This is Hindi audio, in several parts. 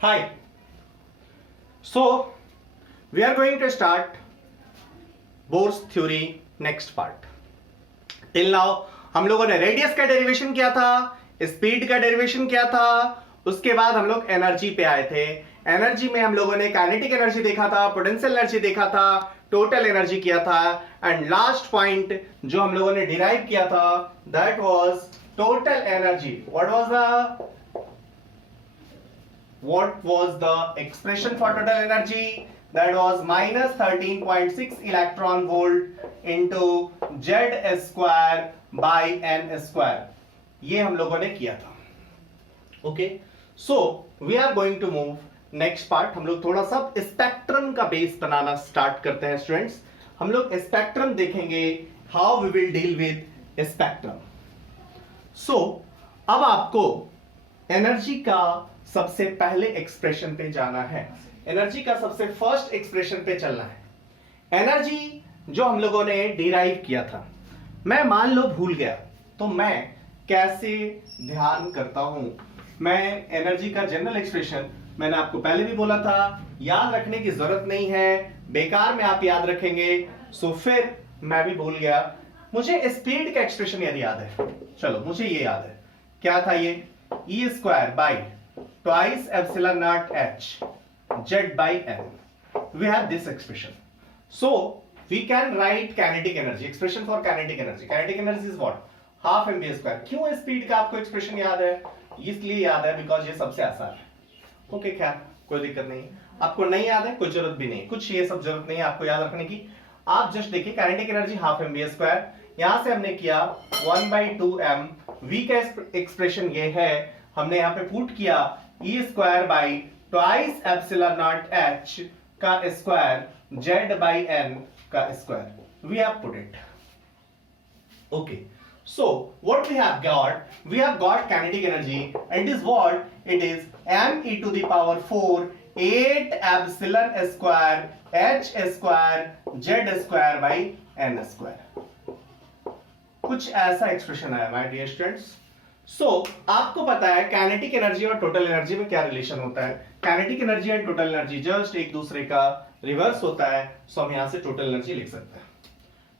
Hi. So, we are going to start Bohr's theory next part. Till now हम लोगों ने रेडियस का डेरिवेशन किया था, स्पीड का डेरिवेशन किया था, उसके बाद हम लोग एनर्जी पे आए थे. एनर्जी में हम लोगों ने काइनेटिक एनर्जी देखा था, पोटेंशियल एनर्जी देखा था, टोटल एनर्जी किया था, एंड लास्ट पॉइंट जो हम लोगों ने डिराइव किया था that was total energy. What was the expression for total energy? That was minus 13.6 electron volt into Z square by N square. ये हम लोगों ने किया था. Okay, so we are going to move next part. हम लोग थोड़ा सा स्पेक्ट्रम का बेस बनाना स्टार्ट करते हैं स्टूडेंट्स. हम लोग स्पेक्ट्रम देखेंगे, how we will deal with spectrum. So अब आपको एनर्जी का सबसे पहले एक्सप्रेशन पे जाना है. एनर्जी का सबसे फर्स्ट एक्सप्रेशन पे चलना है. एनर्जी जो हम लोगों ने डिराइव किया था, मैं मान लो भूल गया तो मैं कैसे ध्यान करता हूं. मैं एनर्जी का जनरल एक्सप्रेशन मैंने आपको पहले भी बोला था, याद रखने की जरूरत नहीं है, बेकार में आप याद रखेंगे. सो फिर मैं भी भूल गया. मुझे स्पीड का एक्सप्रेशन यदि याद है, चलो मुझे ये याद है. क्या था ये? E square by twice epsilon naught h z by n. We have this expression. So we can write kinetic energy. Expression for kinetic energy. Kinetic energy is what? Half mv square. क्यों स्पीड का आपको एक्सप्रेशन याद है? इसलिए याद है बिकॉज ये सबसे आसान है. ओके, खैर कोई दिक्कत नहीं. आपको नहीं याद है, कोई जरूरत भी नहीं, कुछ ये सब जरूरत नहीं है आपको याद रखने की. आप जस्ट देखिए kinetic energy half mv square, यहां से हमने किया 1/2m. v का एक्सप्रेशन ये है, हमने यहां पे पुट किया e square by twice epsilon naught h का स्क्वायर z बाई n का square. We have put it. Okay, so what we have got kinetic energy, and is what it is m e to the power 4 8 epsilon square h square z square by n square. कुछ ऐसा एक्सप्रेशन आया माय डियर स्टूडेंट्स. सो आपको पता है काइनेटिक एनर्जी और टोटल एनर्जी में क्या रिलेशन होता है. Kinetic energy and total energy just एक दूसरे का रिवर्स होता है. सो हम यहां से टोटल एनर्जी लिख सकते हैं.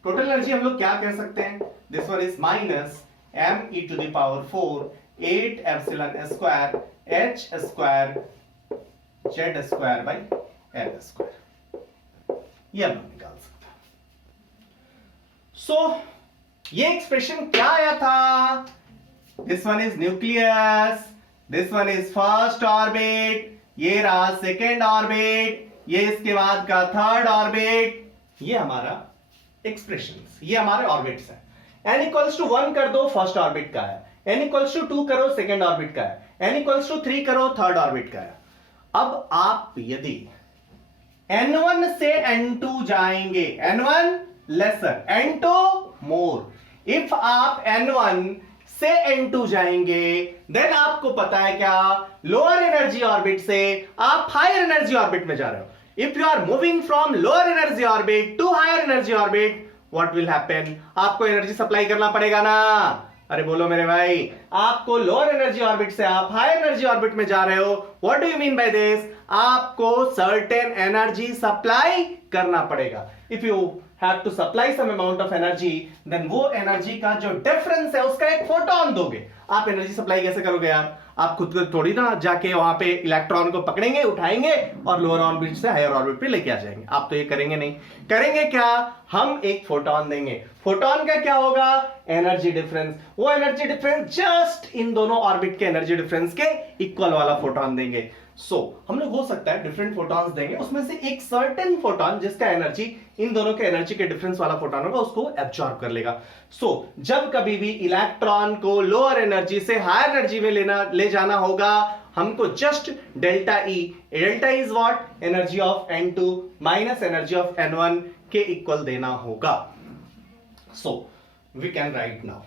टोटल एनर्जी हम लोग क्या कह सकते हैं? This one is minus m e to the power 4 8 epsilon square h square z square by n square. ये हम लोग निकाल सकते हैं. सो ये एक्सप्रेशन क्या आया था? This one is nucleus, this one is first orbit, ये रहा सेकेंड ऑर्बिट, ये इसके बाद का थर्ड ऑर्बिट. ये हमारा एक्सप्रेशन, ये हमारे ऑर्बिट्स है. n इक्वल्स टू 1 कर दो, फर्स्ट ऑर्बिट का है. n इक्वल्स टू 2 करो, सेकेंड ऑर्बिट का है. n इक्वल्स टू 3 करो, थर्ड ऑर्बिट का है. अब आप यदि n1 से n2 जाएंगे, n1 laser n2 more. If आप n1 से n2 जाएंगे देन आपको पता है क्या, लोअर एनर्जी ऑर्बिट से आप हायर एनर्जी ऑर्बिट में जा रहे हो. If you are moving from lower energy orbit to higher energy orbit, what will happen? आपको एनर्जी सप्लाई करना पड़ेगा ना. अरे बोलो मेरे भाई, आपको लोअर एनर्जी ऑर्बिट से आप हायर एनर्जी ऑर्बिट में जा रहे हो. What do you mean by this? आपको सर्टेन एनर्जी सप्लाई करना पड़ेगा. If you have to supply some amount of energy, then वो एनर्जी का जो डिफरेंस है उसका एक फोटोन दोगे. आप एनर्जी सप्लाई कैसे करोगे यार? आप खुद को थोड़ी ना जाके वहां पे इलेक्ट्रॉन को पकड़ेंगे, उठाएंगे और लोअर ऑर्बिट से हायर ऑर्बिट पे लेके आ जाएंगे. आप तो ये करेंगे नहीं. करेंगे क्या? हम एक फोटोन देंगे. फोटोन का क्या होगा? Energy difference. वो एनर्जी डिफरेंस जस्ट इन दोनों ऑर्बिट के एनर्जी डिफरेंस के इक्वल वाला फोटोन देंगे. सो हम लोग हो सकता है डिफरेंट फोटॉन्स देंगे, उसमें से एक सर्टेन फोटॉन जिसका एनर्जी इन दोनों के एनर्जी के डिफरेंस वाला फोटॉन होगा उसको एब्जॉर्ब कर लेगा. सो जब कभी भी इलेक्ट्रॉन को लोअर एनर्जी से हायर एनर्जी में ले जाना होगा, हमको just delta E, delta is what? Energy of n2 minus energy of n1 के इक्वल देना होगा. So we can write now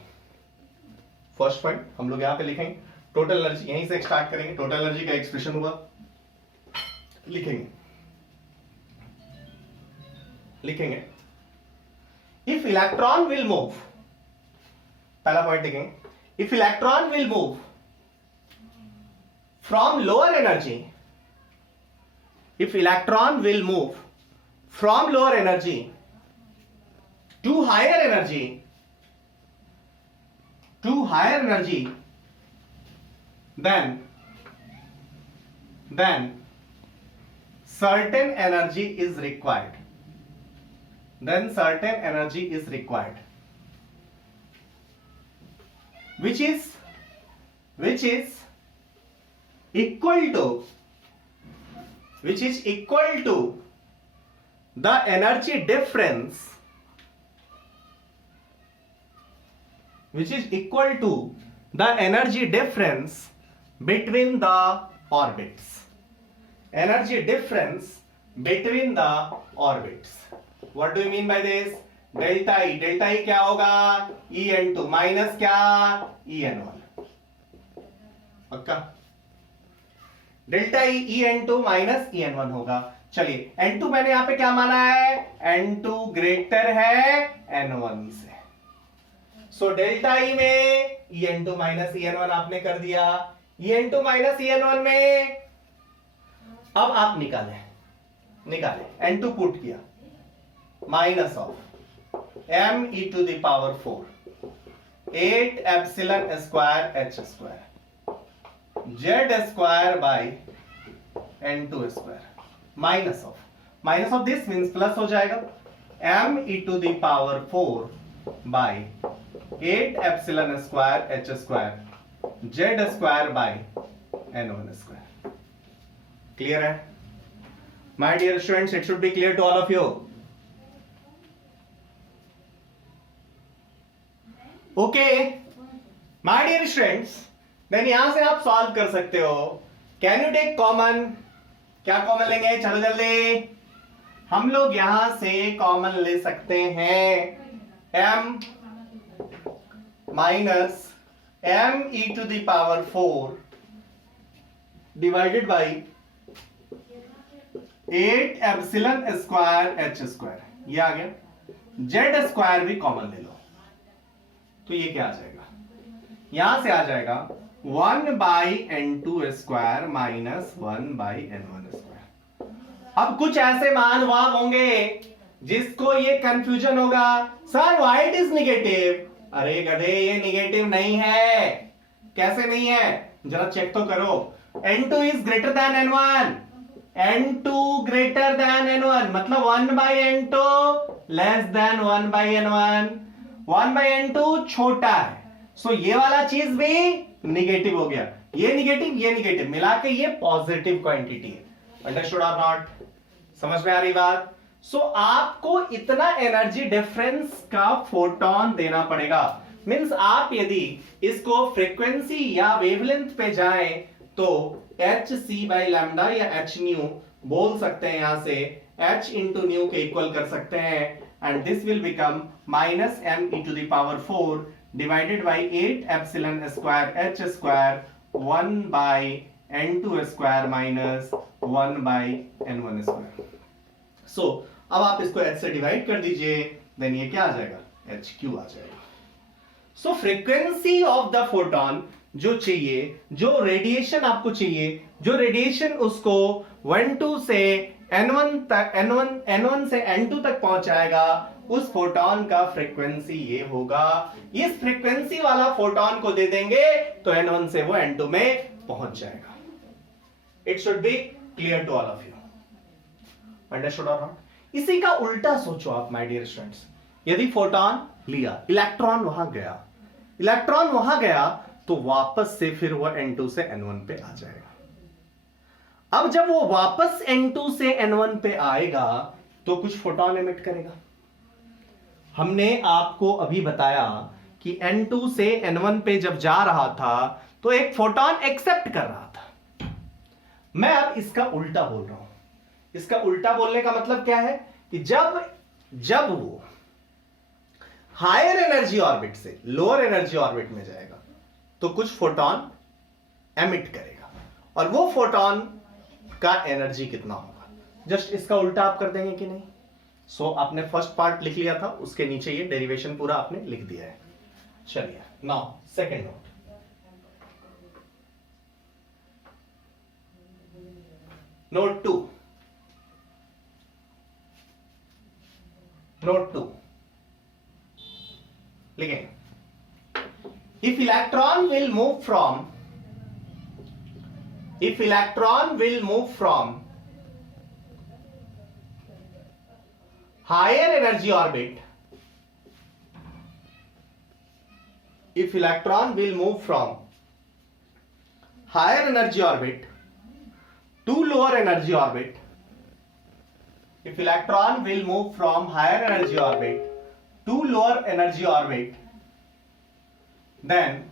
first point हम लोग यहां पे लिखेंगे. टोटल एनर्जी यहीं से स्टार्ट करेंगे. टोटल एनर्जी का एक्सप्रेशन होगा, लिखेंगे इफ इलेक्ट्रॉन विल मूव. पहला पॉइंट देखेंगे, if electron will move from lower energy if electron will move from lower energy to higher energy, then certain energy is required. Which is equal to the energy difference, between the orbits. What do you mean by this? Delta E क्या होगा? En2 माइनस क्या? En1. पक्का? Delta E En2 minus En1 होगा. चलिए N2 मैंने यहां पे क्या माना है? N2 ग्रेटर है N1 से. सो डेल्टा ई में En2 माइनस En1 आपने कर दिया. En2 माइनस En1 में अब आप निकाले N2 पुट किया, minus of m e to the power 4 8 epsilon square h square z square by n2 square minus of this means plus हो जाएगा m e to the power 4 by 8 epsilon square h square z square by n1 square. Clear है? My dear students, it should be clear to all of you. Okay my dear students, then यहां से आप सॉल्व कर सकते हो. Can you take common? क्या कॉमन लेंगे? चलो जल्दी. हम लोग यहां से कॉमन ले सकते हैं m minus m e to the power 4 divided by 8 epsilon square h square. ये आ गया. z स्क्वायर भी कॉमन ले लो तो ये क्या आ जाएगा? यहां से आ जाएगा 1 by n2 square minus 1 by n1 square. अब कुछ ऐसे मान वहां होंगे जिसको ये कंफ्यूजन होगा, sir why it is negative. अरे गधे, ये निगेटिव नहीं है. कैसे नहीं है? जरा चेक तो करो. n2 is greater than n1. n2 greater than n1 मतलब 1 by n2 less than 1 by n1. 1 by n2 छोटा है. सो ये वाला चीज भी निगेटिव हो गया. ये निगेटिव मिला के ये पॉजिटिव क्वांटिटी है. अंडरस्टूड और नॉट? समझ में आ रही बात? सो आपको इतना एनर्जी डिफरेंस का फोटोन देना पड़ेगा. मींस आप यदि इसको फ्रीक्वेंसी या वेवलेंथ पे जाएं तो h c बाई लैम्डा या h न्यू बोल सकते हैं. यहां से h इंटू न्यू के इक्वल कर सकते हैं. And this will become minus m e to the power 4 divided by 8 epsilon square h square 1 by n2 square minus 1 by n1 square. So अब आप इसको h से डिवाइड कर दीजिए, देन ये क्या आ जाएगा? hq आ जाएगा. So frequency of the photon जो चाहिए, जो रेडिएशन आपको चाहिए, जो रेडिएशन उसको 1 से n1 से n2 तक पहुंचाएगा, उस फोटोन का फ्रीक्वेंसी ये होगा. इस फ्रीक्वेंसी वाला फोटोन को दे देंगे तो n1 से वो n2 में पहुंच जाएगा. It should be clear to all of you. Understood और नॉट? इसी का उल्टा सोचो आप माय डियर स्टूडेंट्स. यदि फोटोन लिया, इलेक्ट्रॉन वहां गया तो वापस से फिर वो n2 से n1 पे आ जाएगा. अब जब वो वापस n2 से n1 पे आएगा तो कुछ फोटोन एमिट करेगा. हमने आपको अभी बताया कि n2 से n1 पे जब जा रहा था तो एक फोटोन एक्सेप्ट कर रहा था. मैं अब इसका उल्टा बोल रहा हूं. इसका उल्टा बोलने का मतलब क्या है कि जब वो हायर एनर्जी ऑर्बिट से लोअर एनर्जी ऑर्बिट में जाएगा तो कुछ फोटोन एमिट करेगा. और वो फोटोन का एनर्जी कितना होगा? जस्ट इसका उल्टा आप कर देंगे कि नहीं? सो आपने फर्स्ट पार्ट लिख लिया था, उसके नीचे ये डेरिवेशन पूरा आपने लिख दिया है. चलिए now second note. Note 2. Note 2 लिखें, if electron will move from higher energy orbit, if electron will move from higher energy orbit to lower energy orbit, if electron will move from higher energy orbit to lower energy orbit, then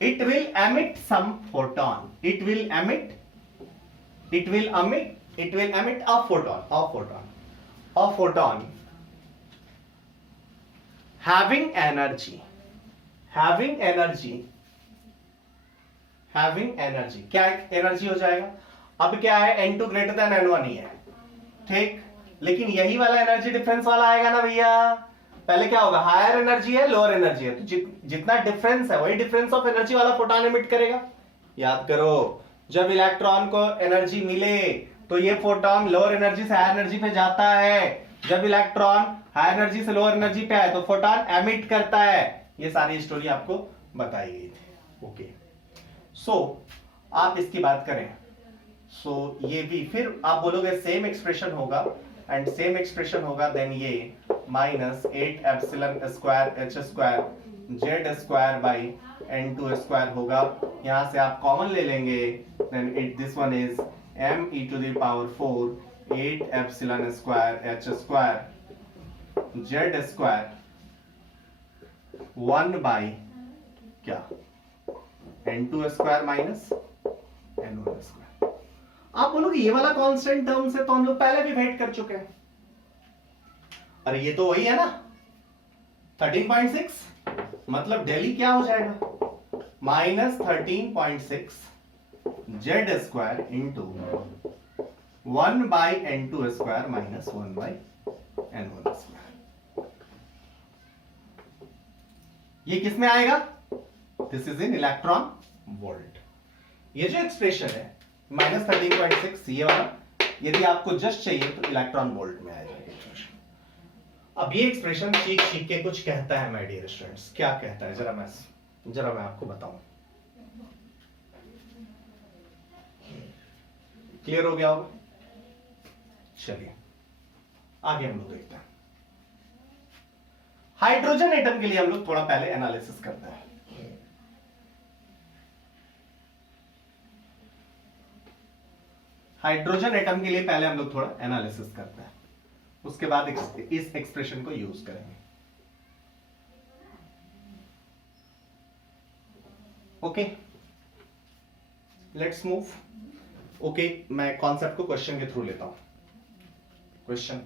it will emit some photon. It will emit a photon having energy. क्या एनर्जी हो जाएगा? अब क्या है, N2 ग्रेटर देन N1 ही है, ठीक, लेकिन यही वाला एनर्जी डिफरेंस वाला आएगा ना भैया। पहले क्या होगा, हायर एनर्जी है लोअर एनर्जी है, तो जितना डिफरेंस है वही डिफरेंस ऑफ एनर्जी वाला फोटॉन एमिट करेगा। याद करो, जब इलेक्ट्रॉन को एनर्जी मिले तो ये फोटॉन लोअर एनर्जी से हायर एनर्जी पे जाता है, जब इलेक्ट्रॉन हायर एनर्जी से लोअर एनर्जी पे आए तो फोटॉन एमिट करता है। ये सारी स्टोरी आपको बताई गई थी। ओके, सो आप इसकी बात करें, सो ये भी फिर आप बोलोगे सेम एक्सप्रेशन होगा, एंड सेम एक्सप्रेशन होगा, देन ये -8 epsilon square h square z square by n2 square होगा। यहां से आप कॉमन ले लेंगे, then this one is m e to the power 4 8 epsilon square h square z square 1 by क्या n2 square minus n1 square. आप बोलोगे ये वाला कांस्टेंट टर्म से तो हम लोग पहले भी भेंट कर चुके हैं, अरे ये तो वही है ना 13.6, मतलब डेली क्या हो जाएगा, -13.6 z square into 1 by n2 square minus 1 by n1 square. ये किस में आएगा, this is in electron volt. ये जो एक्सप्रेशन है -13.6 ये वाला, यदि आपको जस्ट चाहिए तो इलेक्ट्रॉन वोल्ट में आएगा। अब ये एक्सप्रेशन चीख चीख के कुछ कहता है माय डियर स्टूडेंट्स, क्या कहता है जरा मैं आपको बताऊं। क्लियर हो गया होगा? चलिए आगे हम लोग देखते हैं। हाइड्रोजन एटम के लिए हम लोग थोड़ा पहले एनालिसिस करते हैं। हाइड्रोजन एटम के लिए पहले हम लोग थोड़ा एनालिसिस करते हैं, उसके बाद इस एक्सप्रेशन को यूज करेंगे। Okay, let's move. ओके, मैं कॉन्सेप्ट को क्वेश्चन के थ्रू लेता हूं। Question,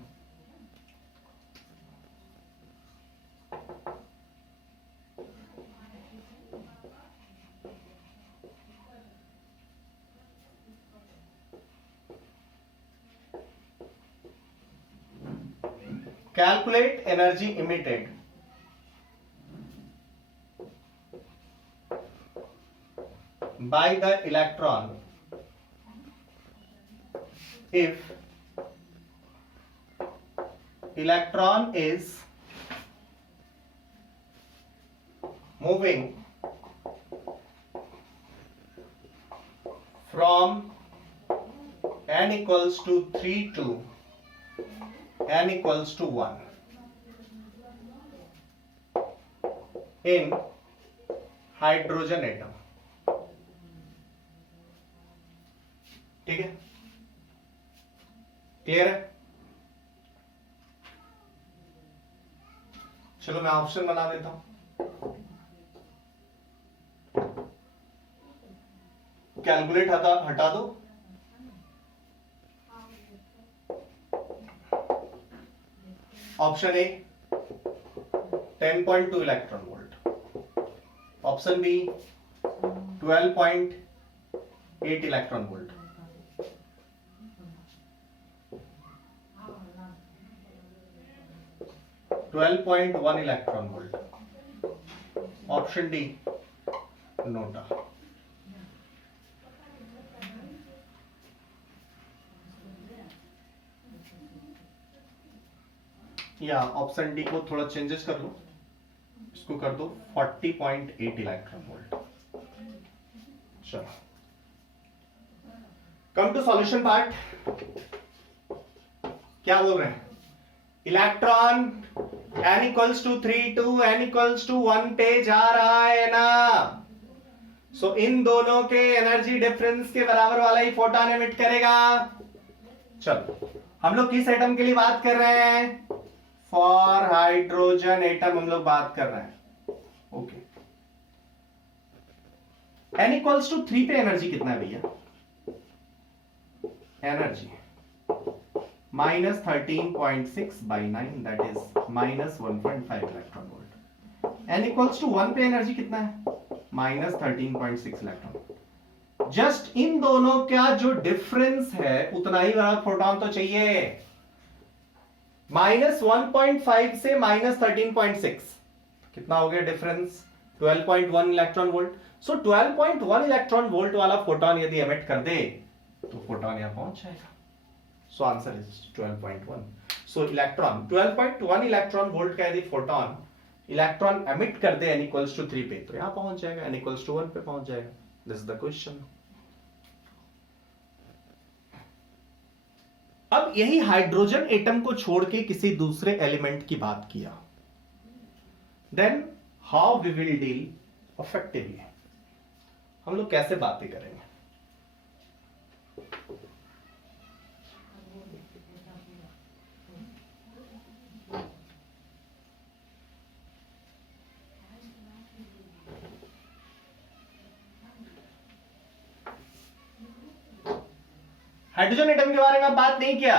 calculate energy emitted by the electron if electron is moving from n equals to 3 to n equals to 1 in hydrogen atom। ठीक है, क्लियर है? चलो मैं ऑप्शन बना देता हूं। कैलकुलेट हटा दो, option A 10.2 electron volt, option B 12.8 electron volt, (12.1 electron volt), option D NOTA. या ऑप्शन डी को थोड़ा चेंजेस कर लो, इसको कर दो 40.8 इलेक्ट्रॉन वोल्ट। चलो कम टू सॉल्यूशन पार्ट। क्या बोल रहे हैं, electron n equals to 3 to n equals to 1 पे जा रहा है ना, सो इन दोनों के एनर्जी डिफरेंस के बराबर वाला ही फोटोन एमिट करेगा। चलो हम लोग किस एटम के लिए बात कर रहे हैं, फॉर हाइड्रोजन एटम हम लोग बात कर रहे हैं। ओके n इक्वल्स टू 3 पे एनर्जी कितना है भैया, energy -13.6 by 9 that is -1.5 electron volt. n equals to 1 पे एनर्जी कितना है, -13.6 इलेक्ट्रॉन। जस्ट इन दोनों का जो डिफरेंस है उतना ही बड़ा फोटोन तो चाहिए। -1.5 से -13.6 कितना हो गया डिफरेंस, 12.1 इलेक्ट्रॉन वोल्ट। सो 12.1 इलेक्ट्रॉन वोल्ट वाला फोटोन यदि एमिट कर दे तो फोटोन यहां पहुंच जाएगा। So answer is 12.1। So electron 12.1 electron volt का यदि फोटोन इलेक्ट्रॉन एमिट कर दे n इक्वल्स टू 3 पे तो यहां पहुंच जाएगा, n इक्वल्स टू 1 पे पहुंच जाएगा। This is the question. अब यही हाइड्रोजन एटम को छोड़ के किसी दूसरे एलिमेंट की बात किया, then how we will deal effectively, हम लोग कैसे बातें करेंगे। हाइड्रोजन एटम के बारे में बात नहीं किया,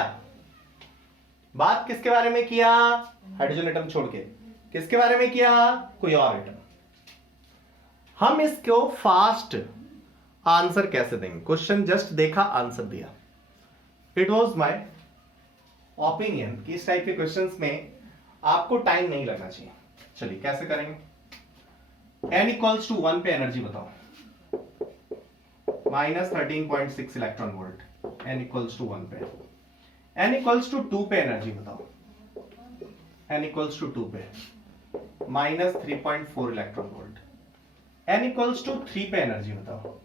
बात किसके बारे में किया, हाइड्रोजन एटम छोड़ के किसके बारे में किया, कोई और एटम। हम इसको फास्ट आंसर कैसे देंगे, क्वेश्चन जस्ट देखा आंसर दिया। इट वॉज माई ओपिनियन कि इस टाइप के क्वेश्चंस में आपको टाइम नहीं लगना चाहिए। चलिए कैसे करेंगे, n इक्वल्स टू 1 पे एनर्जी बताओ, -13.6 electron volt, n equals to 1 पे। n इक्वल्स टू 2 पे एनर्जी बताओ, n इक्वल्स टू 2 पे -3.4 electron volt. n equals to 3 पे एनर्जी बताओ,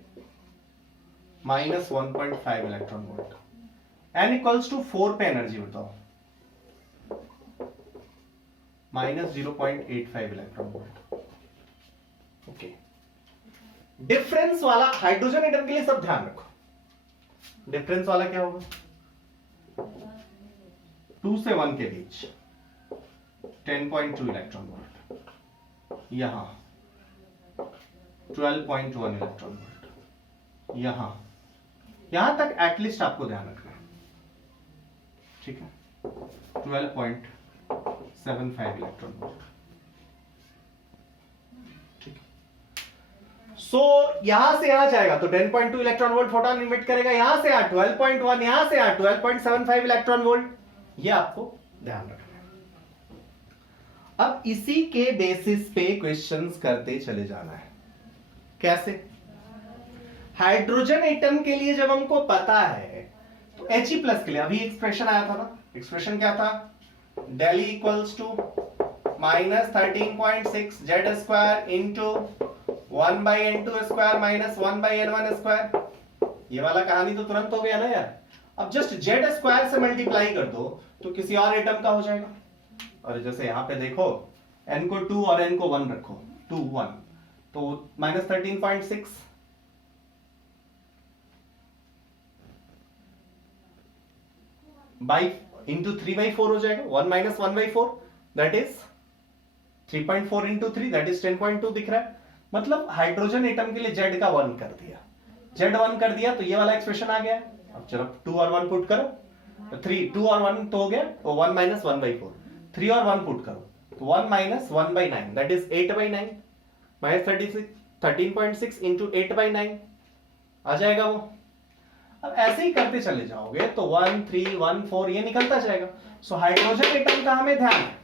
-1.5 electron volt. n equals to 4 पे एनर्जी बताओ, -0.85 इलेक्ट्रॉन वोल्ट। ओके, डिफरेंस वाला हाइड्रोजन एटम के लिए सब ध्यान रखो, डिफरेंस वाला क्या होगा, 2 से 1 के बीच 10.2 इलेक्ट्रॉन वोल्ट, यहां 12.1 इलेक्ट्रॉन वोल्ट, यहां तक एटलीस्ट आपको ध्यान रखना है, ठीक है, 12.75 इलेक्ट्रॉन वोल्ट, ठीक है। सो यहां से यहां जाएगा तो 10.2 इलेक्ट्रॉन वोल्ट फोटोन इमिट करेगा, यहां से 12.1, यहां से 12.75 इलेक्ट्रॉन वोल्ट, ये आपको ध्यान रखना है। अब इसी के बेसिस पे क्वेश्चंस करते चले जाना है। कैसे, हाइड्रोजन एटम के लिए जब हमको पता है तो He+ के लिए अभी एक्सप्रेशन आया था ना, एक्सप्रेशन क्या था, del E equals to -13.6 Z square into 1/N2 square minus 1/N1 square. ये वाला कहानी तो तुरंत हो गया ना यार। अब जस्ट Z स्क्वायर से मल्टीप्लाई कर दो तो किसी और एटम का हो जाएगा। और जैसे यहां पे देखो n को 2 और n को 1 रखो, 2 1 तो -13.6 बाई इंटू 3/4 हो जाएगा, 1 - 1/4 that is 3.4 into 3 that is 10.2 दिख रहा है। मतलब हाइड्रोजन एटम के लिए Z का 1 कर दिया, Z 1 कर दिया तो ये वाला एक्सप्रेशन आ गया। अब चलो 2 और 1 पुट करो तो 3, 2 और 1 तो हो गया, तो 1 - 1/4, 3 और 1 पुट करो तो 1 - 1/9 दैट इज 8/9 -13.6 इंटू 8/9 आ जाएगा वो। अब ऐसे ही करते चले जाओगे तो 1 3 1 4 ये निकलता जाएगा। सो हाइड्रोजन एटम का हमें ध्यान है,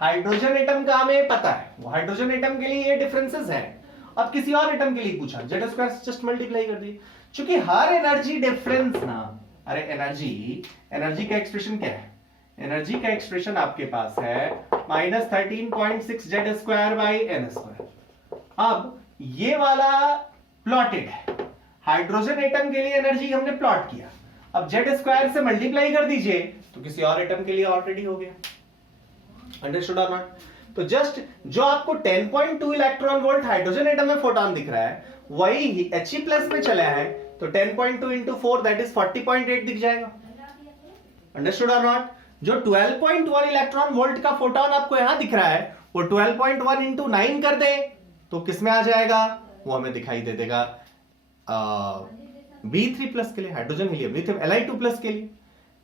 हाइड्रोजन एटम का हमें पता है, वो हाइड्रोजन एटम के लिए ये डिफरेंसेस हैं। अब किसी और एटम के लिए पूछा, Z स्क्वायर से जस्ट मल्टीप्लाई कर दी, क्योंकि हर एनर्जी डिफरेंस ना, अरे एनर्जी का एक्सप्रेशन क्या है, एनर्जी का एक्सप्रेशन आपके पास है -13.6 z² / n²। अब ये वाला प्लॉटेड है, हाइड्रोजन एटम के लिए एनर्जी हमने प्लॉट किया, अब z² से मल्टीप्लाई कर दीजिए तो किसी और एटम के लिए ऑलरेडी हो गया। अंडरस्टूड और नॉट? तो जस्ट जो आपको 10.2 इलेक्ट्रॉन वोल्ट हाइड्रोजन एटम में फोटोन दिख रहा है वही He+ में चला है, तो 10.2 into 4 दैट इज 40.8 दिख जाएगा। अंडरस्टूड और नॉट? जो 12.1 इलेक्ट्रॉन वोल्ट का फोटोन आपको यहां दिख रहा है वो 12.1 into 9 कर दे तो किसमें आ जाएगा, वो हमें दिखाई दे देगा B3+ के लिए, हाइड्रोजन हीलियम लिथियम Li2+ के लिए।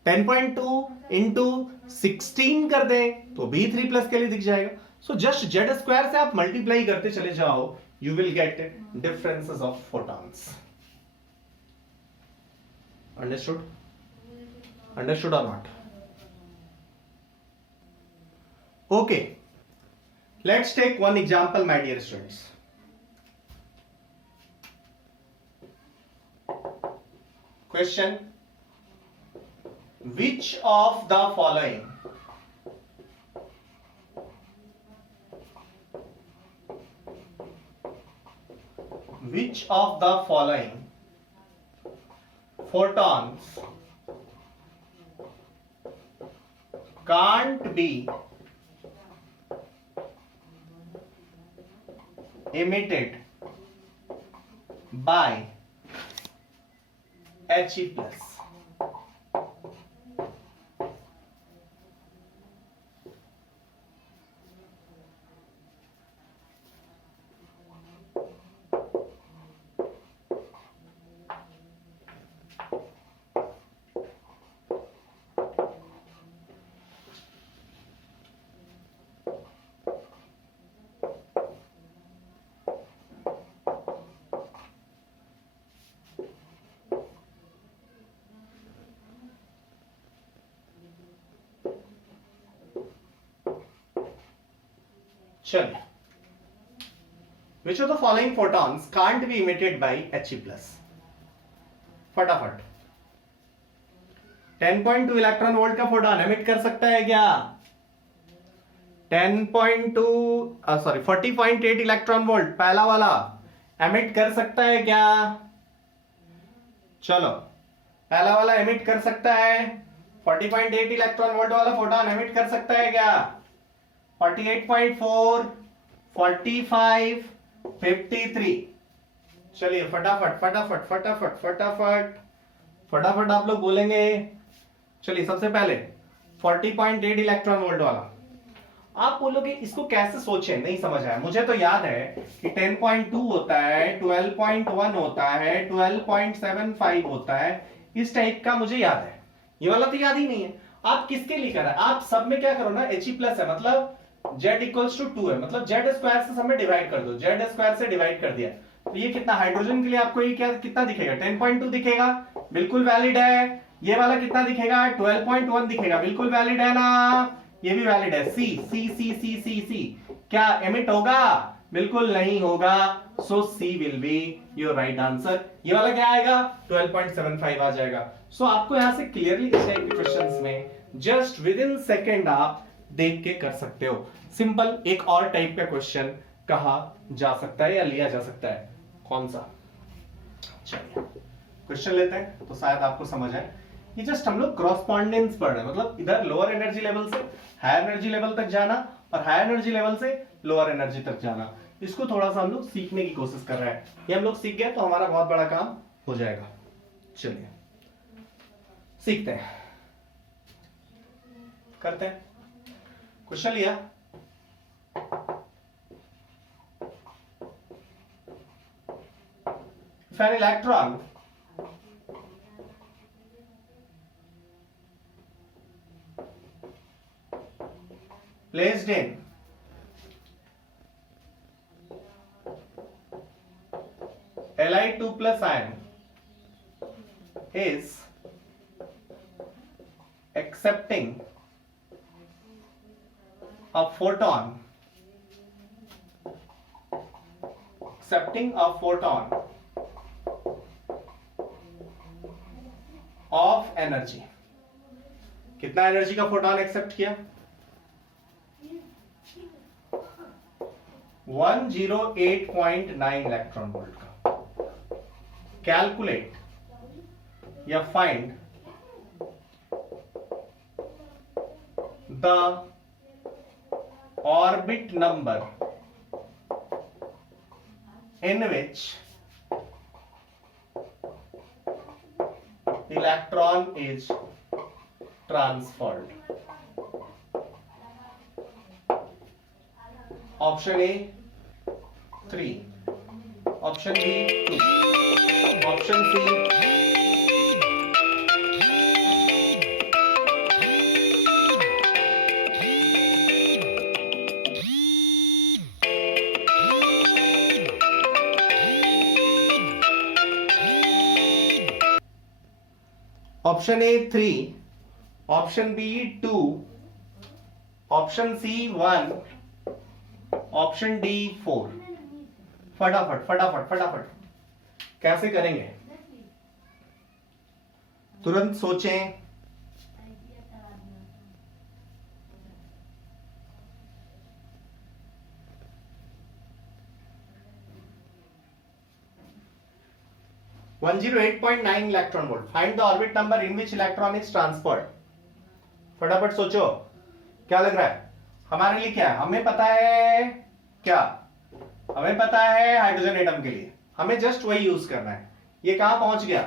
10.2 into 16 कर दें तो B3+ के लिए दिख जाएगा। सो जस्ट z² से आप मल्टीप्लाई करते चले जाओ, you will get differences of photons. Understood? Understood or not? Okay. Let's take one example, my dear students. Question: which of the following photons can't be emitted by He+? चलिए, which of the following photons can't be emitted by He+? फटाफट 10.2 इलेक्ट्रॉन वोल्ट का फोटोन एमिट कर सकता है क्या? 40.8 इलेक्ट्रॉन वोल्ट पहला वाला एमिट कर सकता है क्या? चलो, पहला वाला एमिट कर सकता है, 40.8 इलेक्ट्रॉन वोल्ट वाला फोटोन एमिट कर सकता है क्या? 48.4, 45, 53। चलिए फटाफट फटाफट फटाफट फटाफट फटाफट आप लोग बोलेंगे। चलिए सबसे पहले 40.8 इलेक्ट्रॉन वोल्ट वाला आप बोलोगे इसको कैसे सोचे, नहीं समझ आया। मुझे तो याद है कि 10.2 होता है, 12.1 होता है, 12.75 होता है, इस टाइप का मुझे याद है। ये वाला तो याद ही नहीं है। आप किसके लिए कर रहे हैं? आप सब में क्या करो ना, He+ है मतलब z = 2 है, मतलब z² से सब में डिवाइड कर दो, z² से डिवाइड कर दिया तो ये कितना, हाइड्रोजन के लिए आपको ये क्या कितना दिखेगा? 10.2 दिखेगा, बिल्कुल वैलिड है। ये वाला कितना दिखेगा? 12.1 दिखेगा, बिल्कुल वैलिड है ना? ये भी वैलिड है। सी सी सी सी सी सी क्या एमिट होगा? बिल्कुल नहीं होगा। So C will be your right answer. ये वाला क्या आएगा? 12.75 आ जाएगा। सो आपको यहां से क्लियरली इस टाइप के क्वेश्चंस में जस्ट विद इन सेकेंड आप देख के कर सकते हो। सिंपल एक और टाइप का क्वेश्चन कहा जा सकता है या लिया जा सकता है, कौन सा? चलिए क्वेश्चन लेते हैं तो शायद आपको समझ आए। ये जस्ट हम लोग क्रॉसपॉन्डेंस पढ़ रहे हैं, मतलब इधर लोअर एनर्जी लेवल से हायर एनर्जी लेवल तक जाना और हायर एनर्जी लेवल से लोअर एनर्जी तक जाना, इसको थोड़ा सा हम लोग सीखने की कोशिश कर रहे हैं। ये हम लोग सीख गए तो हमारा बहुत बड़ा काम हो जाएगा। चलिए सीखते हैं, करते हैं। क्वेश्चन लिया, if an electron placed in Li2+ ion is accepting a photon of energy, कितना एनर्जी का फोटोन एक्सेप्ट किया? 108.9 इलेक्ट्रॉन वोल्ट का। कैलकुलेट या find the orbit number in which electron is transferred. Option A 3, option B 2, option C option A 3, option B 2, option C 1, option D 4। फटाफट फटाफट फटाफट कैसे करेंगे? तुरंत सोचें। One 108.9 electron volt. Find the orbit number in which electron is transferred. फटाफट सोचो क्या लग रहा है? हमारे लिए क्या है? हमें पता है क्या? हमें पता है हाइड्रोजन एटम के लिए हमें जस्ट वही यूज करना है। ये कहां पहुंच गया?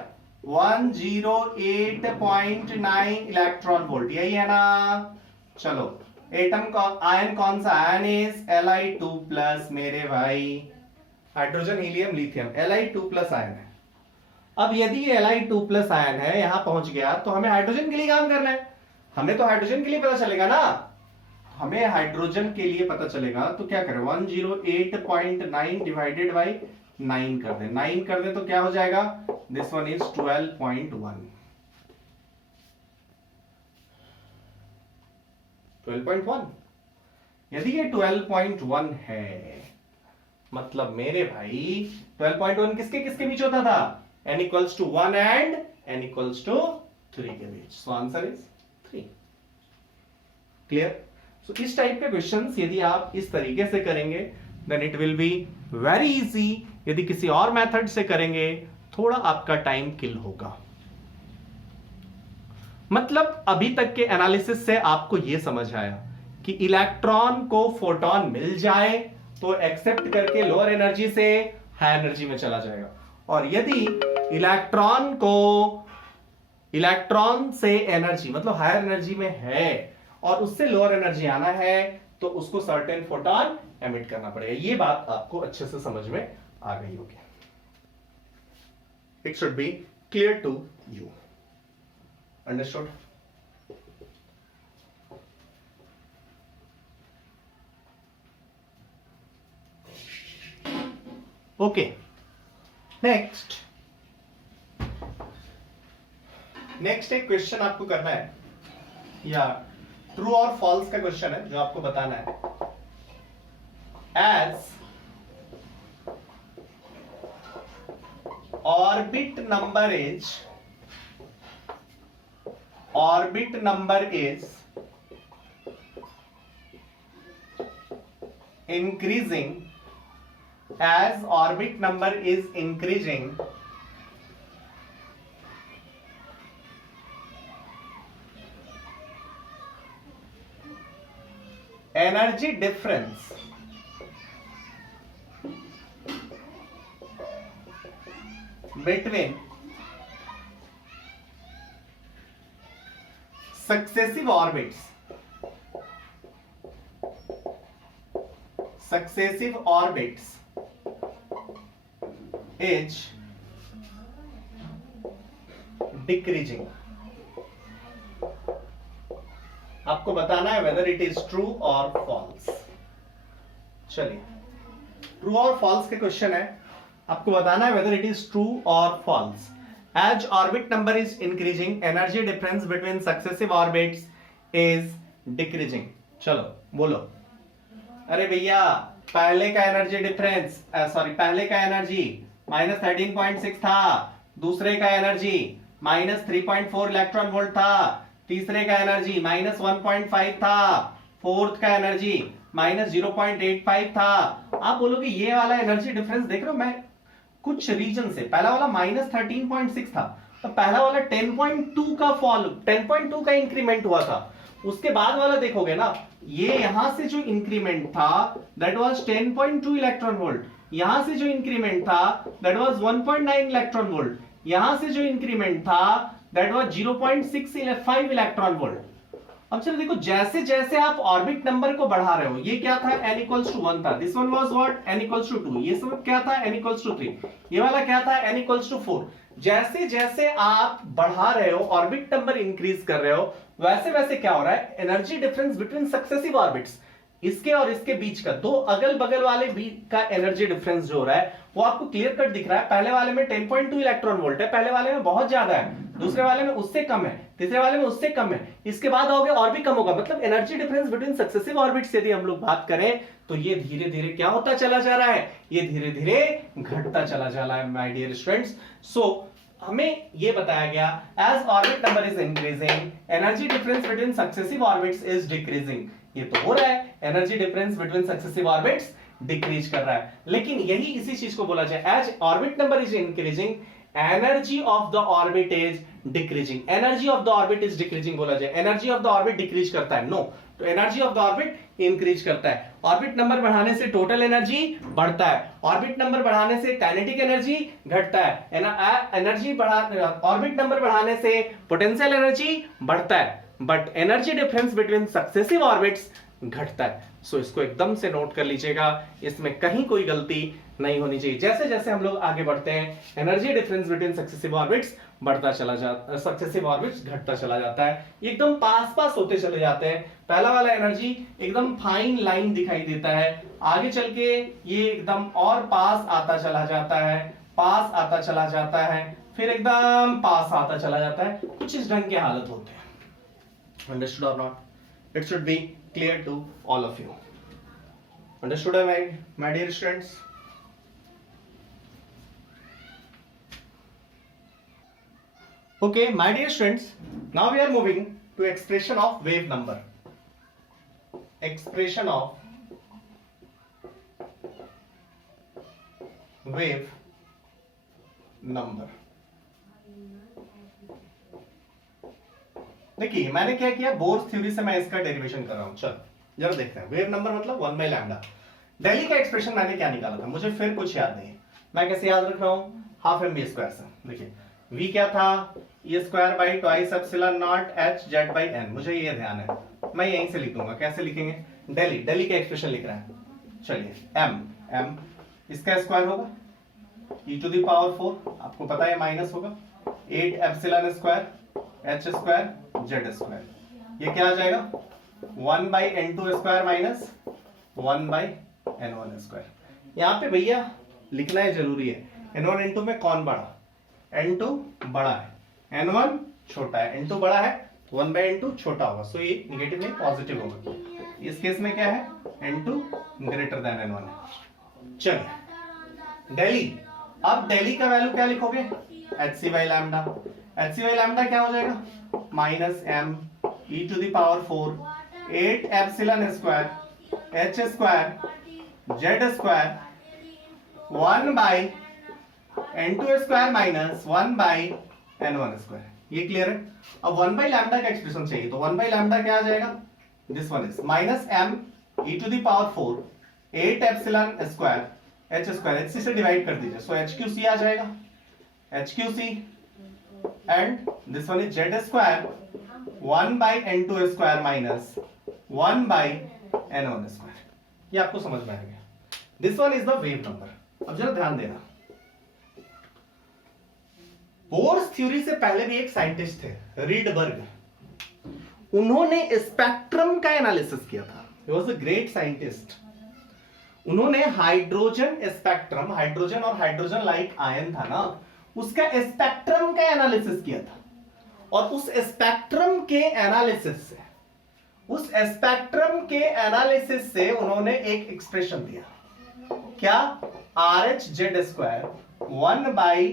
108.9 इलेक्ट्रॉन वोल्ट, यही है ना? चलो एटम का आयन कौन सा? आयन इज Li2+ मेरे भाई। Hydrogen helium lithium Li2+ ion है। अब यदि ये Li2+ आयन है, यहां पहुंच गया, तो हमें हाइड्रोजन के लिए काम करना है। हमें तो हाइड्रोजन के लिए पता चलेगा ना। हमें हाइड्रोजन के लिए पता चलेगा तो क्या करें? 108.9 डिवाइडेड बाई 9 कर दे। 9 कर दे तो क्या हो जाएगा? This one is 12.1। 12.1। यदि ये 12.1 है, मतलब मेरे भाई 12.1 किसके किसके बीच होता था? n equals to 1 and n equals to 3 के बीच। So answer is 3। Clear? So इस टाइप के क्वेश्चंस यदि आप इस तरीके से करेंगे then it will be very easy। यदि किसी और मेथड से करेंगे थोड़ा आपका टाइम किल होगा। मतलब अभी तक के एनालिसिस से आपको यह समझ आया कि इलेक्ट्रॉन को फोटोन मिल जाए तो एक्सेप्ट करके लोअर एनर्जी से हाई एनर्जी में चला जाएगा, और यदि इलेक्ट्रॉन से एनर्जी मतलब हायर एनर्जी में है और उससे लोअर एनर्जी आना है तो उसको सर्टेन फोटोन एमिट करना पड़ेगा। ये बात आपको अच्छे से समझ में आ गई होगी। It should be clear to you. Understood? Okay, next एक क्वेश्चन आपको करना है, या ट्रू और फॉल्स का क्वेश्चन है जो आपको बताना है। As orbit number is increasing, as orbit number is increasing, energy difference between successive orbits is decreasing। आपको बताना है वेदर इट इज ट्रू और फॉल्स। चलिए, ट्रू और फॉल्स के क्वेश्चन है, आपको बताना है वेदर इट इज ट्रू और false. As orbit number is increasing, energy difference between successive orbits is decreasing. चलो बोलो। अरे भैया, पहले का एनर्जी डिफरेंस पहले का एनर्जी -13.6 था, दूसरे का एनर्जी -3.4 इलेक्ट्रॉन वोल्ट था, तीसरे का एनर्जी -1.5 था, फोर्थ का एनर्जी -0.85 था। आप बोलोगे ये वाला एनर्जी डिफरेंस देख रहे हो, मैं कुछ रीजन से पहला वाला -13.6 था, तो पहला वाला 10.2 का फॉल, 10.2 का इंक्रीमेंट हुआ था। उसके बाद वाला देखोगे ना, ये यहां से जो इंक्रीमेंट था दैट वाज 10.2 इलेक्ट्रॉन वोल्ट, यहां से जो इंक्रीमेंट था दैट वाज 1.9 इलेक्ट्रॉन वोल्ट, यहां से जो इंक्रीमेंट था दैट वाज 0.65 इलेक्ट्रॉन वोल्ट। अब चलो देखो, जैसे जैसे आप ऑर्बिट नंबर को बढ़ा रहे हो, ये क्या था n इक्वल्स टू 1 था, this one was what n equals to 2, ये सब क्या था n इक्वल्स टू 3, ये वाला क्या था n इक्वल्स टू 4। जैसे जैसे आप बढ़ा रहे हो, ऑर्बिट नंबर इंक्रीज कर रहे हो, वैसे वैसे क्या हो रहा है, energy difference between successive orbits, इसके और इसके बीच का, दो अगल बगल वाले बीच का एनर्जी डिफरेंस जो हो रहा है वो आपको क्लियर कट दिख रहा है। पहले वाले में 10.2 इलेक्ट्रॉन वोल्ट है, पहले वाले में बहुत ज्यादा है, दूसरे वाले में उससे कम है, तीसरे वाले में उससे कम है, इसके बाद आओगे और भी कम होगा। मतलब energy difference between successive orbits यदि हम लोग बात करें तो ये धीरे धीरे क्या होता चला जा रहा है, ये धीरे धीरे घटता चला जा रहा है माय डियर स्टूडेंट्स। सो हमें ये बताया गया as orbit number is increasing, energy difference between successive orbits is decreasing. ये तो हो रहा है, energy difference between successive orbits decrease कर रहा है, लेकिन यही इसी चीज को बोला जाए as orbit number is increasing, energy of the orbit is decreasing, energy of the orbit is decreasing बोला जाए, energy of the orbit decrease करता है, नो, तो energy of the orbit increase करता है। ऑर्बिट नंबर बढ़ाने से टोटल एनर्जी बढ़ता है, ऑर्बिट नंबर बढ़ाने से काइनेटिक एनर्जी घटता है, एनर्जी बढ़ा, ऑर्बिट नंबर बढ़ाने से पोटेंशियल एनर्जी बढ़ता है, but energy difference between successive orbits घटता है। सो इसको एकदम से नोट कर लीजिएगा, इसमें कहीं कोई गलती नहीं होनी चाहिए। जैसे जैसे हम लोग आगे बढ़ते हैं, energy difference between successive orbits बढ़ता चला जाता, सक्सेसिव ऑर्बिट्स घटता चला जाता है, एकदम पास पास होते चले जाते हैं। पहला वाला एनर्जी एकदम फाइन लाइन दिखाई देता है, आगे चल के ये एकदम और पास आता चला जाता है, पास आता चला जाता है, फिर एकदम पास आता चला जाता है, कुछ इस ढंग के हालत होते हैं। Understood or not? It should be clear to all of you. Understood, my dear students? Okay, my dear students, now we are moving to expression of wave number. Expression of wave number. देखिए मैंने क्या किया, बोर्स थ्योरी से मैं इसका डेरिवेशन कर रहा हूं। चलो जरा देखते हैं, वेव नंबर मतलब 1 बाई लैम्डा। डेली का एक्सप्रेशन मैंने क्या निकाला था, मुझे फिर कुछ याद नहीं है, मैं कैसे याद रख रहा हूं, हाफ एम बी स्क्वायर से। देखिए v क्या था, e square by twice epsilon naught h Z by n, मुझे ये ध्यान है, मैं यहीं से लिख दूंगा। कैसे लिखेंगे, डेली, डेली का एक्सप्रेशन लिख रहा है। चलिए m इसका स्क्वायर होगा e टू द पावर 4, आपको पता है माइनस होगा 8 epsilon square h square z square, ये क्या आ जाएगा 1 by n2 square minus 1 by n1 square. यहाँ पे भैया लिखना है जरूरी है, n1 n2 में कौन बड़ा, n2 बड़ा है, n1 छोटा है, n2 बड़ा है, 1 बाई n2 छोटा होगा, सो ये निगेटिव नहीं पॉजिटिव होगा। इस केस में क्या है, n2 ग्रेटर देन n1 है। चलिए डेली, अब डेली का वैल्यू क्या लिखोगे, hc by lambda, hc by lambda क्या हो जाएगा minus m e to the power 4 8 epsilon square h square z square 1 by n2 square minus 1 by n1 square. ये क्लियर है। अब 1 बाई लैम्डा का एक्सप्रेशन चाहिए, तो 1 बाई लैम्डा क्या आ जाएगा, this one is minus m e to the power 4 8 epsilon square h square, hc से डिवाइड कर दीजिए, सो hqc आ जाएगा, hqc and this one is z square 1 by n2 square minus 1 by n1 square। ये आपको समझ में आ गया, this one is the wave number। अब जरा ध्यान देना, बोर्स थ्योरी से पहले भी एक साइंटिस्ट थे रीडबर्ग, उन्होंने स्पेक्ट्रम का एनालिसिस किया था, he was a great scientist। उन्होंने हाइड्रोजन स्पेक्ट्रम, हाइड्रोजन और हाइड्रोजन लाइक आयन था ना, उसका स्पेक्ट्रम का एनालिसिस किया था, और उस स्पेक्ट्रम के एनालिसिस से उन्होंने एक एक्सप्रेशन दिया, क्या, RH Z square 1 by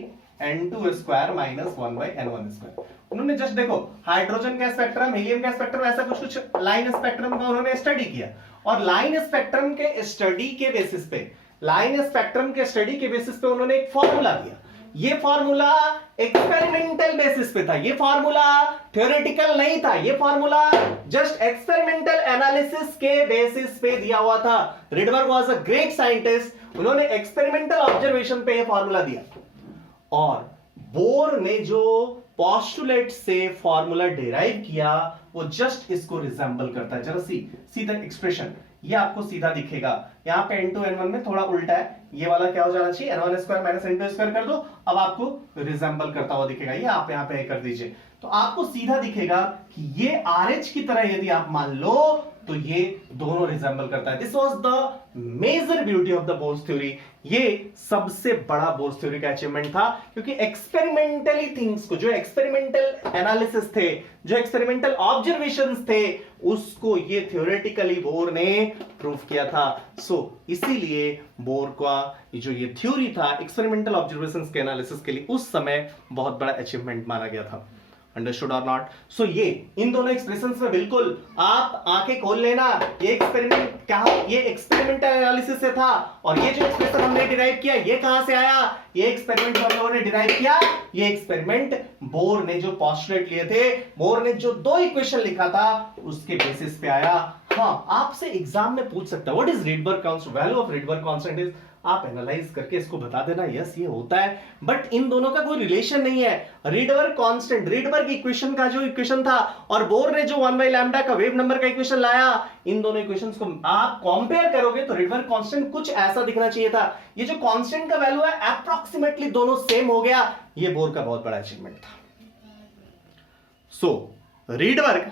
N2 square minus 1 by N1 square. उन्होंने जस्ट देखो हाइड्रोजन का स्पेक्ट्रम, हीलियम का स्पेक्ट्रम, ऐसा कुछ कुछ लाइन स्पेक्ट्रम का उन्होंने स्टडी किया, और लाइन स्पेक्ट्रम के स्टडी के बेसिस पे, लाइन स्पेक्ट्रम के स्टडी के बेसिस पे उन्होंने एक फॉर्मूला दिया। ये फॉर्मूला एक्सपेरिमेंटल बेसिस पे था, ये फॉर्मूला थ्योरेटिकल नहीं था, ये फॉर्मूला जस्ट एक्सपेरिमेंटल एनालिसिस के बेसिस पे दिया हुआ था। Rydberg was a great scientist, उन्होंने एक्सपेरिमेंटल ऑब्जर्वेशन पे ये फॉर्मूला दिया, और बोर ने जो पोस्टुलेट से फॉर्मूला डिराइव किया वो जस्ट इसको रिजेंबल करता है। जरा सी द एक्सप्रेशन, ये आपको सीधा दिखेगा, यहाँ पे N2 N1 में थोड़ा उल्टा है, ये वाला क्या हो जाना चाहिए N1 square minus N2 square कर दो, अब आपको रिजेंबल करता हुआ दिखेगा। ये आप यहाँ पे कर दीजिए तो आपको सीधा दिखेगा कि ये RH की तरह यदि आप मान लो तो ये दोनों रिजेंबल करता है। This was the major beauty of the Bohr's theory. ये सबसे बड़ा बोर्स थ्योरी का अचीवमेंट था, क्योंकि एक्सपेरिमेंटली थिंग्स को, जो एक्सपेरिमेंटल एनालिसिस थे, जो एक्सपेरिमेंटल ऑब्जर्वेशंस थे, उसको ये थ्योरेटिकली बोर ने प्रूव किया था। इसीलिए बोर का जो ये थ्योरी था एक्सपेरिमेंटल ऑब्जर्वेशंस के एनालिसिस के लिए उस समय बहुत बड़ा अचीवमेंट माना गया था। अंडरस्टूड और नॉट? सो ये इन दोनों एक्सप्रेशंस में बिल्कुल आप आंखें खोल लेना, ये एक्सपेरिमेंट क्या, ये एक्सपेरिमेंटल एनालिसिस से था, और ये जो एक्सप्रेशन हमने डिराइव किया ये कहां से आया? ये एक्सपेरिमेंट हम लोगों ने डिराइव किया, ये एक्सपेरिमेंट बोर ने जो पोस्टुलेट लिए थे, बोर ने जो दो इक्वेशन लिखा था उसके बेसिस पे आया। हाँ, आपसे एग्जाम में पूछ सकता है what is Rydberg constant, value of Rydberg constant is, आप एनालाइज करके इसको बता देना यस ये होता है, बट इन दोनों का कोई रिलेशन नहीं है। रिडबर्ग कांस्टेंट, रिडबर्ग इक्वेशन का जो इक्वेशन था, और बोर ने जो 1 बाई लैम्डा का वेव नंबर का इक्वेशन लाया, इन दोनों इक्वेशंस को आप कंपेयर करोगे तो रिडबर्ग कांस्टेंट कुछ ऐसा दिखना चाहिए था। ये जो कांस्टेंट का वैल्यू है अप्रॉक्सीमेटली दोनों सेम हो गया, ये बोर का बहुत बड़ा अचीवमेंट था। रिडबर्ग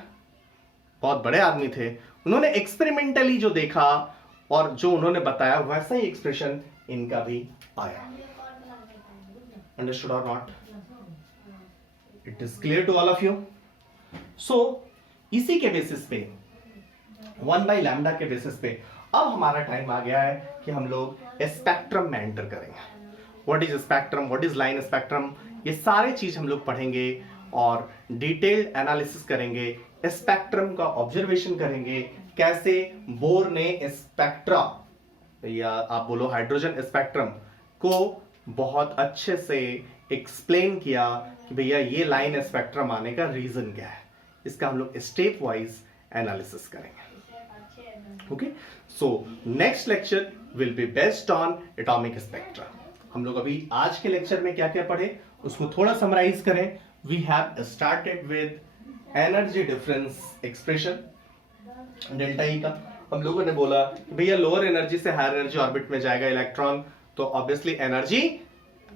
बहुत बड़े आदमी थे, उन्होंने एक्सपेरिमेंटली जो देखा और जो उन्होंने बताया वैसा ही एक्सप्रेशन इनका भी आया। अंडरस्टूड और not? It is clear to all of you? इसी के बेसिस पे 1 बाई लैम्डा के बेसिस पे अब हमारा टाइम आ गया है कि हम लोग स्पेक्ट्रम में एंटर करेंगे। What is spectrum, what is line spectrum, ये सारे चीज हम लोग पढ़ेंगे और डिटेल्ड एनालिसिस करेंगे, स्पेक्ट्रम का ऑब्जर्वेशन करेंगे, कैसे बोर ने स्पेक्ट्रा या आप बोलो हाइड्रोजन स्पेक्ट्रम को बहुत अच्छे से एक्सप्लेन किया कि भैया ये लाइन स्पेक्ट्रम आने का रीजन क्या है। इसका हम लोग स्टेप वाइज एनालिसिस करेंगे। Okay, so next lecture will be based on atomic spectra. हम लोग अभी आज के लेक्चर में क्या क्या पढ़े उसको थोड़ा समराइज करें। We have started with energy difference expression delta E का। हम लोगों ने बोला कि भैया लोअर एनर्जी से हायर एनर्जी ऑर्बिट में जाएगा इलेक्ट्रॉन, तो ऑब्वियसली एनर्जी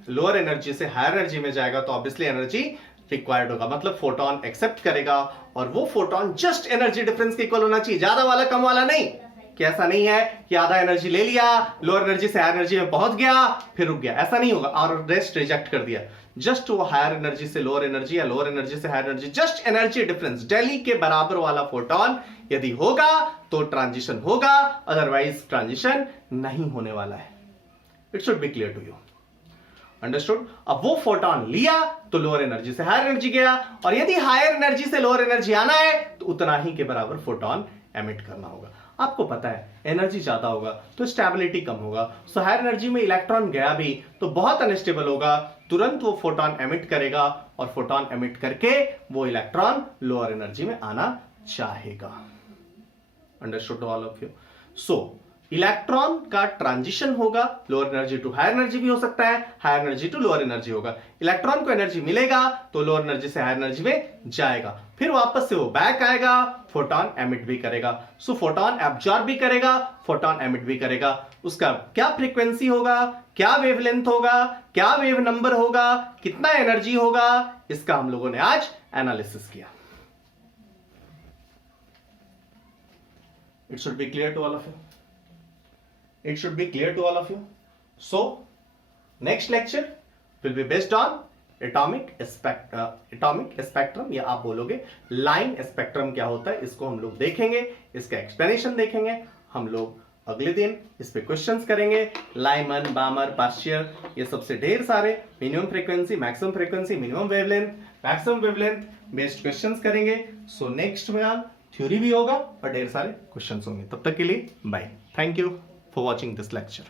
लोअर एनर्जी से हायर एनर्जी में जाएगा तो ऑब्वियसली एनर्जी रिक्वायर्ड होगा, मतलब फोटोन एक्सेप्ट करेगा, और वो फोटोन जस्ट एनर्जी डिफरेंस के इक्वल होना चाहिए, ज्यादा वाला कम वाला नहीं। कि ऐसा नहीं है कि आधा एनर्जी ले लिया, लोअर एनर्जी से हायर एनर्जी में पहुंच गया फिर रुक गया, ऐसा नहीं होगा, और रेस्ट रिजेक्ट कर दिया। जस्ट वो हायर एनर्जी से लोअर एनर्जी या लोअर एनर्जी से higher energy, just energy difference डेली के बराबर वाला फोटोन यदि होगा तो ट्रांजिशन होगा, अदरवाइज ट्रांजिशन नहीं होने वाला है। It should be clear to you. Understood? अब वो फोटोन लिया तो लोअर एनर्जी से हायर एनर्जी गया, और यदि हायर एनर्जी से लोअर एनर्जी आना है तो उतना ही के बराबर फोटोन एमिट करना होगा। आपको पता है एनर्जी ज्यादा होगा तो स्टेबिलिटी कम होगा, सो हायर एनर्जी में इलेक्ट्रॉन गया भी तो बहुत अनस्टेबल होगा, तुरंत वो फोटोन एमिट करेगा, और फोटोन एमिट करके वो इलेक्ट्रॉन लोअर एनर्जी में आना चाहेगा। Understood all of you? So electron का ट्रांजिशन होगा, lower energy to higher energy भी हो सकता है, higher energy to lower energy होगा। इलेक्ट्रॉन को एनर्जी मिलेगा तो लोअर एनर्जी से हायर एनर्जी में जाएगा, फिर वापस से वो बैक आएगा, फोटोन एमिट भी करेगा। सो फोटोन एब्जॉर्ब भी करेगा, फोटोन एमिट भी करेगा। उसका क्या फ्रीक्वेंसी होगा, क्या वेवलेंथ होगा, क्या वेव नंबर होगा, कितना एनर्जी होगा, इसका हम लोगों ने आज एनालिसिस किया। It should be clear to all of you? It should be clear to all of you. So, next lecture will be based on atomic spectrum, या आप बोलोगे line spectrum क्या होता है, इसको हम लोग देखेंगे, इसका explanation देखेंगे, हम लोग अगले दिन इस पे क्वेश्चंस करेंगे, लाइमन, बामर, पास्चर, ये सबसे ढेर सारे minimum frequency, maximum frequency, minimum wavelength, maximum wavelength based questions करेंगे। सो नेक्स्ट में थ्योरी भी होगा और ढेर सारे क्वेश्चंस होंगे। तब तक के लिए bye. Thank you for watching this lecture.